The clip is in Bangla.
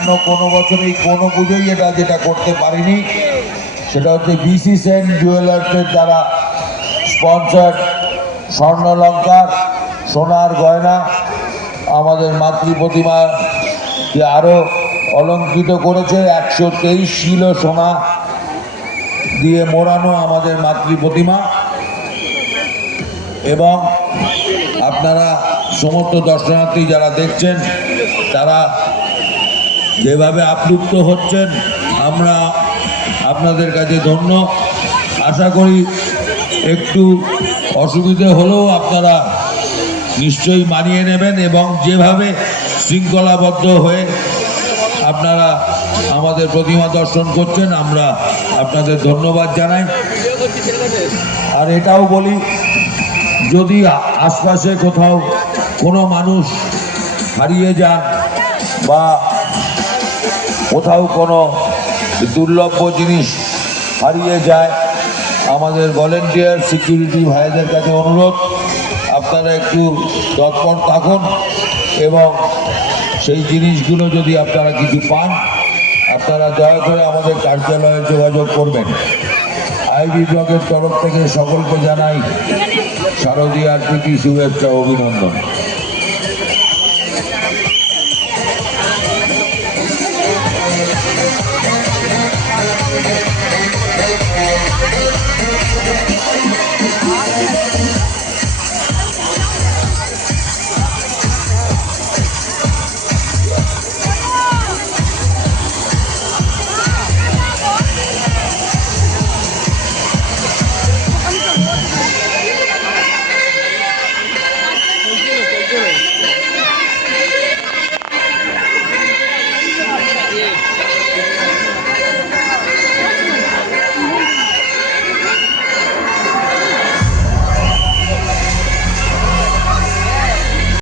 অন্যান্য কোনো বছরেই কোনো পুজোই যেটা করতে পারিনি, সেটা হচ্ছে বিসি সেন জুয়েলার্সের দ্বারা স্পন্সর স্বর্ণলঙ্কার সোনার গয়না আমাদের মাতৃ প্রতিমাকে আরও অলঙ্কৃত করেছে। 123 কিলো সোনা দিয়ে মোড়ানো আমাদের মাতৃ প্রতিমা। এবং আপনারা সমস্ত দর্শনার্থী যারা দেখছেন তারা যেভাবে আপ্লুত হচ্ছেন, আমরা আপনাদের কাছে ধন্য। আশা করি একটু অসুবিধে হলেও আপনারা নিশ্চয়ই মানিয়ে নেবেন এবং যেভাবে শৃঙ্খলাবদ্ধ হয়ে আপনারা আমাদের প্রতিমা দর্শন করছেন আমরা আপনাদের ধন্যবাদ জানাই। আর এটাও বলি, যদি আশপাশে কোথাও কোনো মানুষ হারিয়ে যান বা কোথাও কোনো দুর্লভ জিনিস হারিয়ে যায়, আমাদের ভলেন্টিয়ার সিকিউরিটি ভাইদের কাছে অনুরোধ, আপনারা একটু তৎপর থাকুন এবং সেই জিনিসগুলো যদি আপনারা কিছু পান, আপনারা দয়া করে আমাদের কার্যালয়ে যোগাযোগ করবেন। আইবি ব্লকের তরফ থেকে সকলকে জানাই শারদীয়ার প্রীতি শুভেচ্ছা অভিনন্দন।